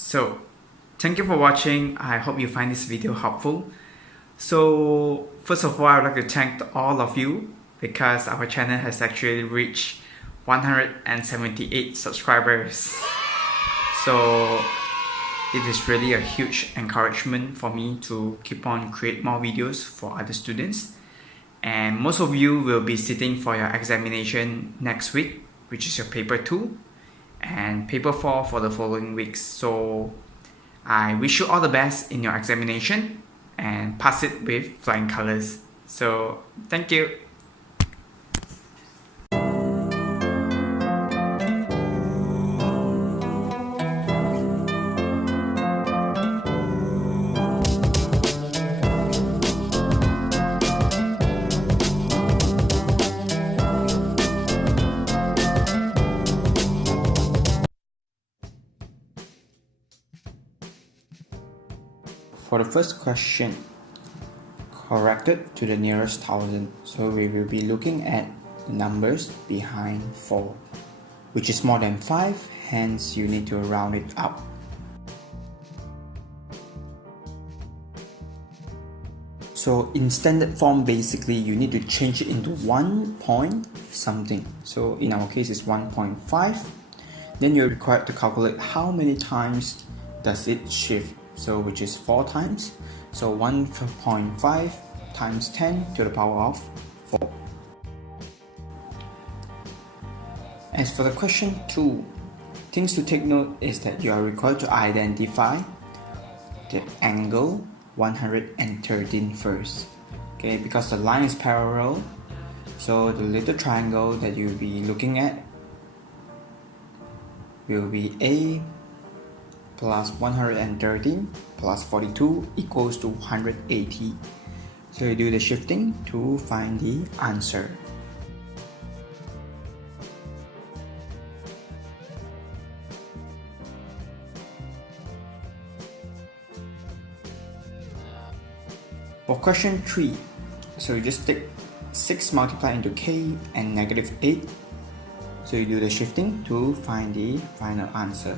So, thank you for watching. I hope you find this video helpful. So, first of all, I would like to thank all of you because our channel has actually reached 178 subscribers. So, it is really a huge encouragement for me to keep on create more videos for other students. And most of you will be sitting for your examination next week, which is your paper 2 and paper 4 for the following weeks. So I wish you all the best in your examination and pass it with flying colors. So thank you. For the first question, corrected to the nearest thousand. So we will be looking at the numbers behind 4, which is more than 5, hence you need to round it up. So in standard form, basically you need to change it into 1 point something. So in our case it's 1.5. Then you're required to calculate how many times does it shift. So which is 4 times. So 1.5 times 10 to the power of 4. As for the question 2, things to take note is that you are required to identify the angle 113 first. Okay, because the line is parallel, so the little triangle that you'll be looking at will be A plus 113 plus 42 equals to 180. So you do the shifting to find the answer. For question 3, so you just take 6 multiplied into k and negative 8. So you do the shifting to find the final answer.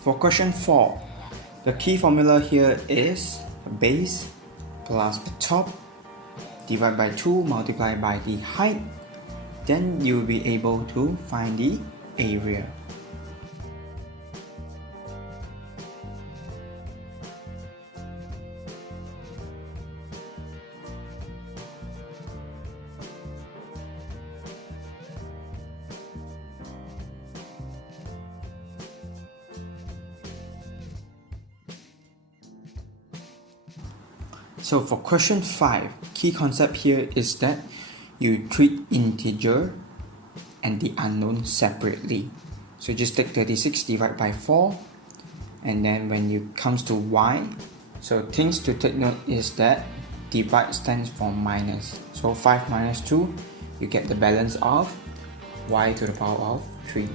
For question 4, the key formula here is the base plus the top divided by 2 multiplied by the height. Then you'll be able to find the area. So for question 5, key concept here is that you treat integer and the unknown separately. So just take 36 divided by 4, and then when it comes to y, so things to take note is that divide stands for minus. So 5 minus 2, you get the balance of y to the power of 3.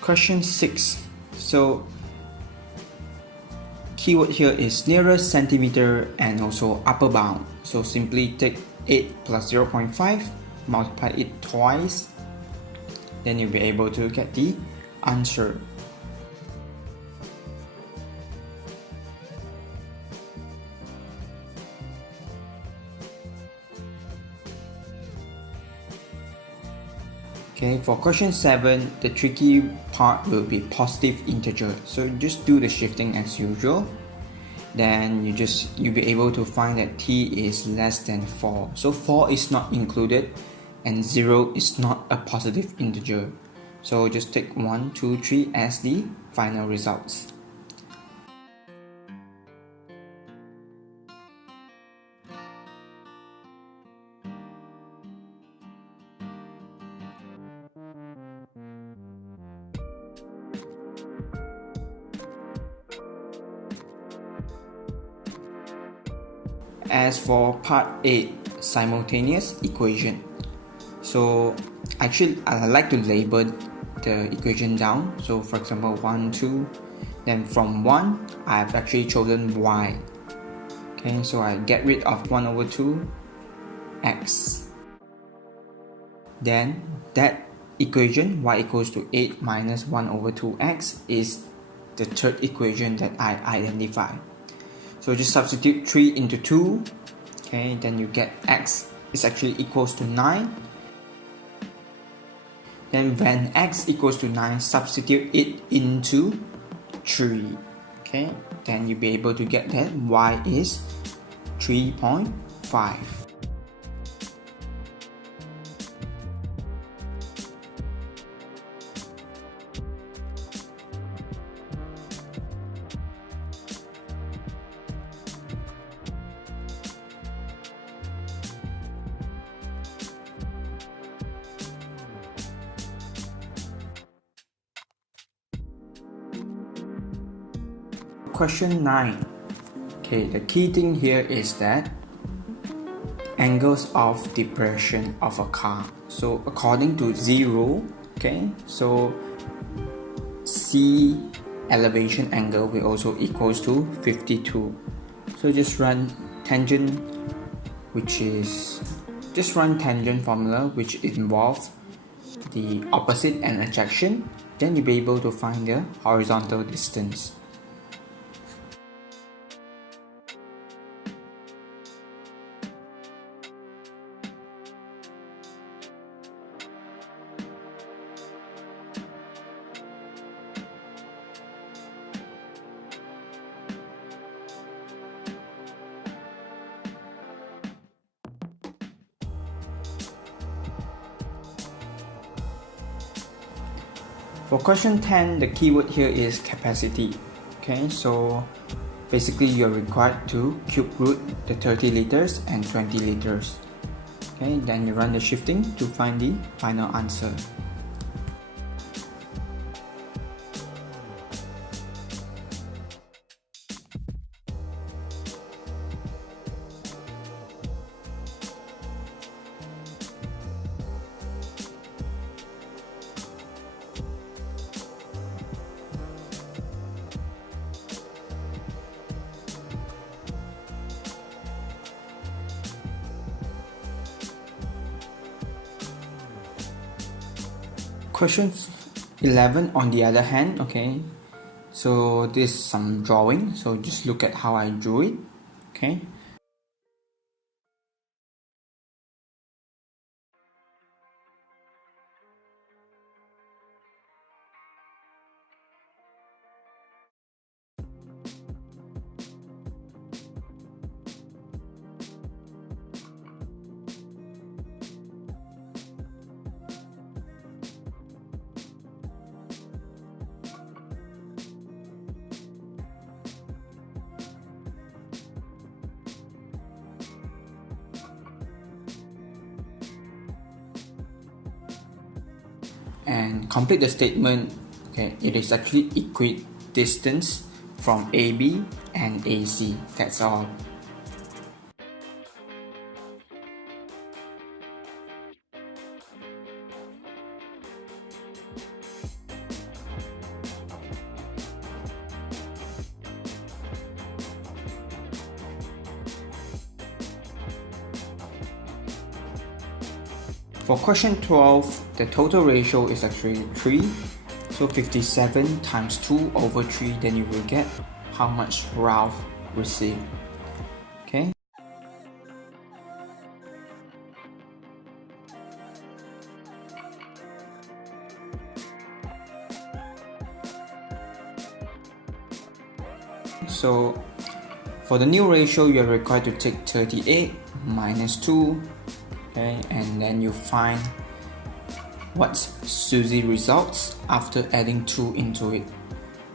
Question 6. So keyword here is nearest centimeter and also upper bound. So simply take 8 plus 0.5, multiply it twice, then you'll be able to get the answer. Okay, for question 7, the tricky part will be positive integer. So just do the shifting as usual. Then you'll be able to find that t is less than 4. So 4 is not included and 0 is not a positive integer. So just take 1, 2, 3 as the final results. As for part 8, simultaneous equation. So actually I like to label the equation down. So for example 1, 2, then from 1 I've actually chosen y. Okay, so I get rid of 1 over 2 x. Then that equation y equals to 8 minus 1 over 2x is the third equation that I identify. So just substitute 3 into 2, okay, then you get x is actually equals to 9. Then when x equals to 9, substitute it into 3, okay, then you'll be able to get that y is 3.5. Question 9. Okay, the key thing here is that angles of depression of a car. So according to 0, okay, so C elevation angle will also equals to 52. So just run tangent, tangent formula which involves the opposite and adjacent, then you'll be able to find the horizontal distance. For question 10, the keyword here is capacity. Okay, so basically you're required to cube root the 30 liters and 20 liters. Okay, then you run the shifting to find the final answer. Question 11 on the other hand, okay, so this is some drawing, so just look at how I drew it, okay. And complete the statement. Okay, it is actually equidistance from AB and AC. That's all. For question 12, the total ratio is actually 3. So 57 times 2 over 3, then you will get how much Ralph received. Okay. So for the new ratio, you are required to take 38 minus 2. Okay, and then you find what's Suzy results after adding 2 into it.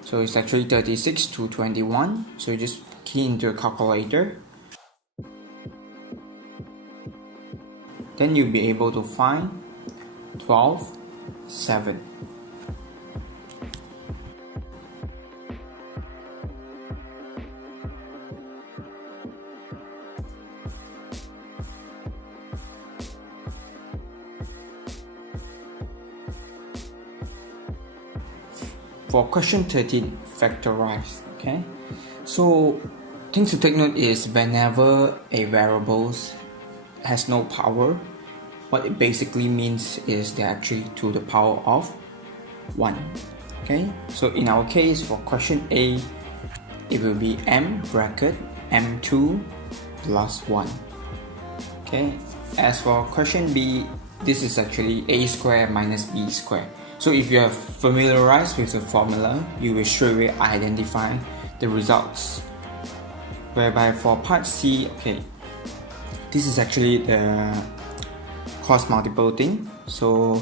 So it's actually 36 to 21. So you just key into a calculator. Then you'll be able to find 12, 7. for question 13, factorize. Okay, so things to take note is whenever a variable has no power, what it basically means is they're actually to the power of 1. Okay, so in our case for question A, it will be m bracket m2 plus 1. Okay, as for question B, this is actually a squared minus b squared. So if you are familiarized with the formula, you will straight away identify the results. Whereby for part C, okay, this is actually the cross multiple thing. So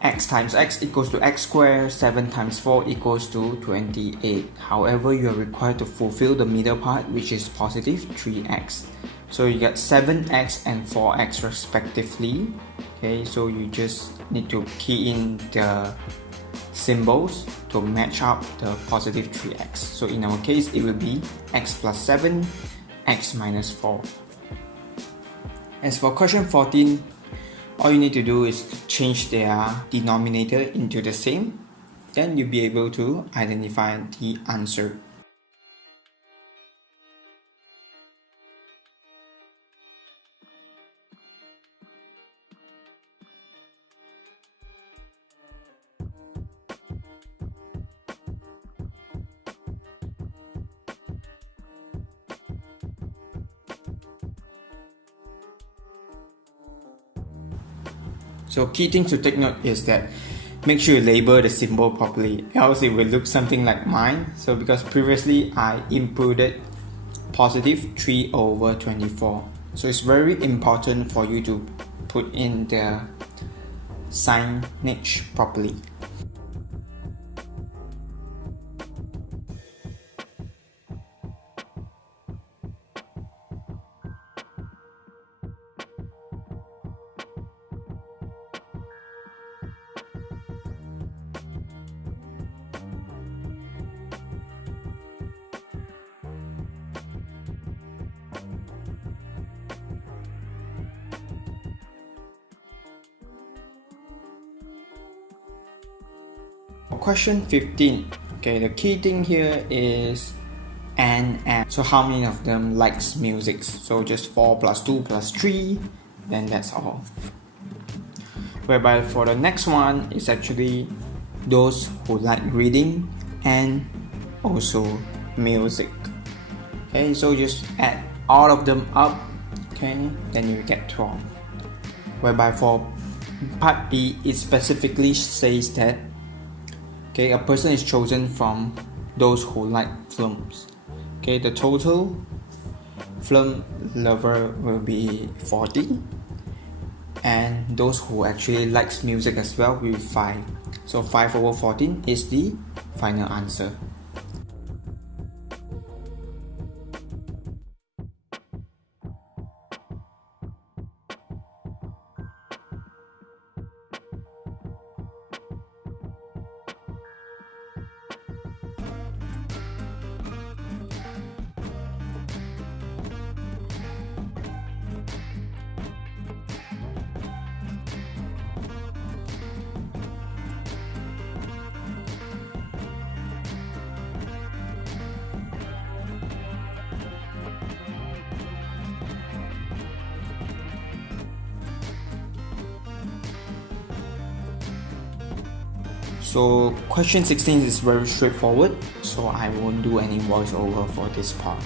x times x equals to x squared, 7 times 4 equals to 28. However, you are required to fulfill the middle part, which is positive 3x. So you get 7x and 4x respectively. Okay, so you just need to key in the symbols to match up the positive 3x. So in our case, it will be x plus 7, x minus 4. As for question 14, all you need to do is to change their denominator into the same, then you'll be able to identify the answer. So key thing to take note is that make sure you label the symbol properly, else it will look something like mine. So because previously I inputted positive 3 over 24. So it's very important for you to put in the signage properly. Question 15. Okay, the key thing here is and. So how many of them likes music? So just 4 plus 2 plus 3, then that's all. Whereby for the next one is actually those who like reading and also music. Okay, so just add all of them up, okay, then you get 12. Whereby for part B, it specifically says that okay, a person is chosen from those who like films. Okay, the total film lover will be 40, and those who actually likes music as well will be 5. So 5 over 14 is the final answer. So question 16 is very straightforward, so I won't do any voiceover for this part.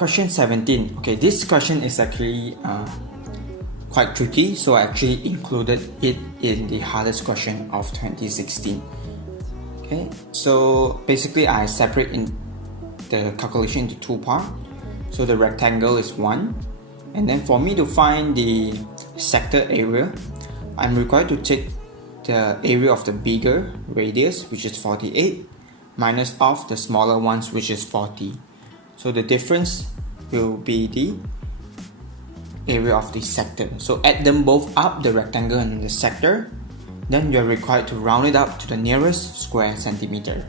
Question 17. Okay, this question is actually quite tricky, so I actually included it in the hardest question of 2016. Okay, so basically I separate in the calculation into two parts. So the rectangle is 1, and then for me to find the sector area, I'm required to take the area of the bigger radius, which is 48, minus of the smaller ones, which is 40. So the difference will be the area of the sector. So add them both up, the rectangle and the sector, then you're required to round it up to the nearest square centimeter.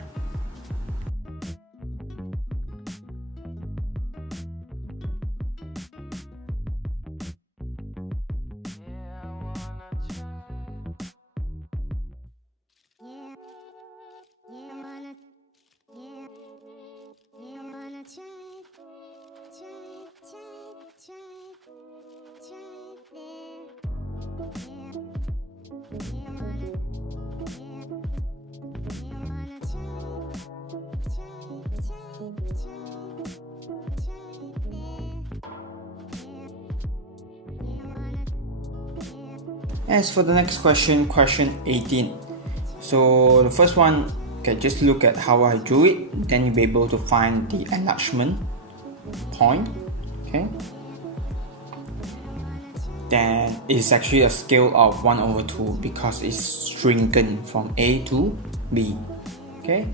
As for the next question, question 18. So the first one, okay, just look at how I drew it, then you'll be able to find the enlargement point. Okay, then it's actually a scale of 1/2 because it's shrunken from A to B. Okay,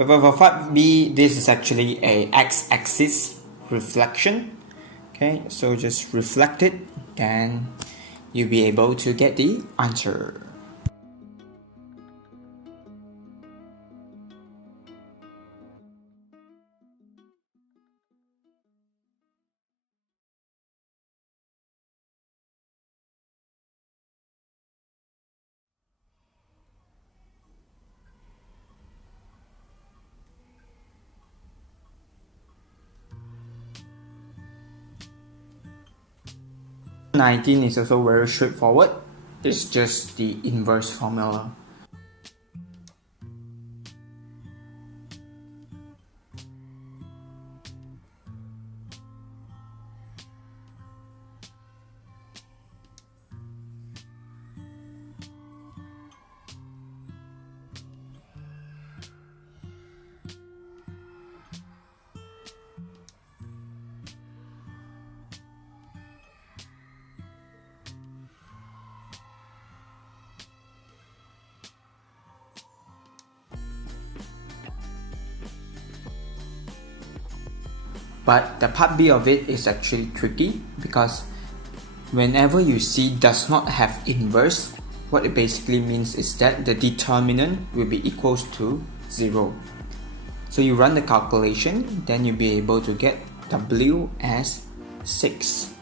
but for part B, this is actually a x-axis reflection. Okay, so just reflect it, then you'll be able to get the answer. Question 19 is also very straightforward. It's just the inverse formula. But the part B of it is actually tricky because whenever you see does not have inverse, what it basically means is that the determinant will be equals to 0. So you run the calculation, then you'll be able to get W as 6.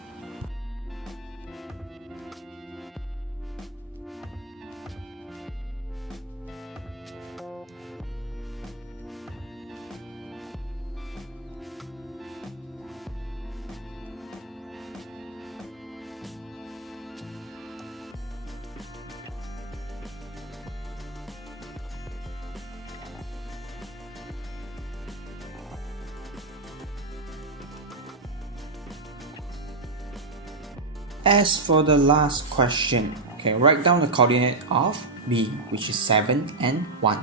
As for the last question, okay, write down the coordinate of B, which is 7 and 1.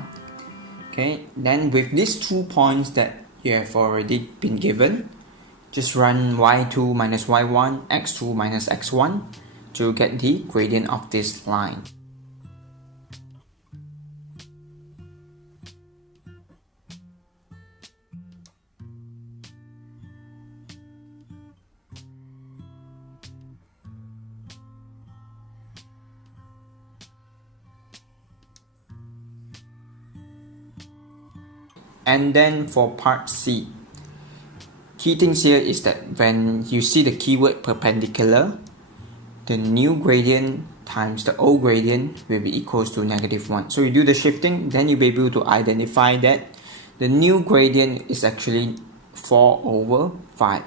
Okay, then with these 2 points that you have already been given, just run y2 minus y1, x2 minus x1 to get the gradient of this line. And then for part C, key things here is that when you see the keyword perpendicular, the new gradient times the old gradient will be equals to -1. So you do the shifting, then you'll be able to identify that the new gradient is actually 4/5.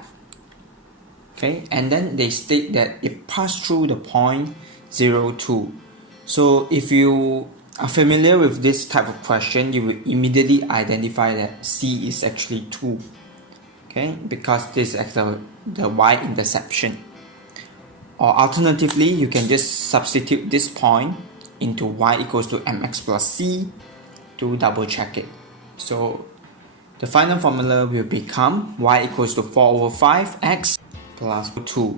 Okay, and then they state that it passed through the point 0, 2. So if you are familiar with this type of question, you will immediately identify that C is actually 2. Okay, because this is the y-interception. Or alternatively, you can just substitute this point into y equals to mx plus c to double check it. So the final formula will become y equals to 4/5 x plus 2.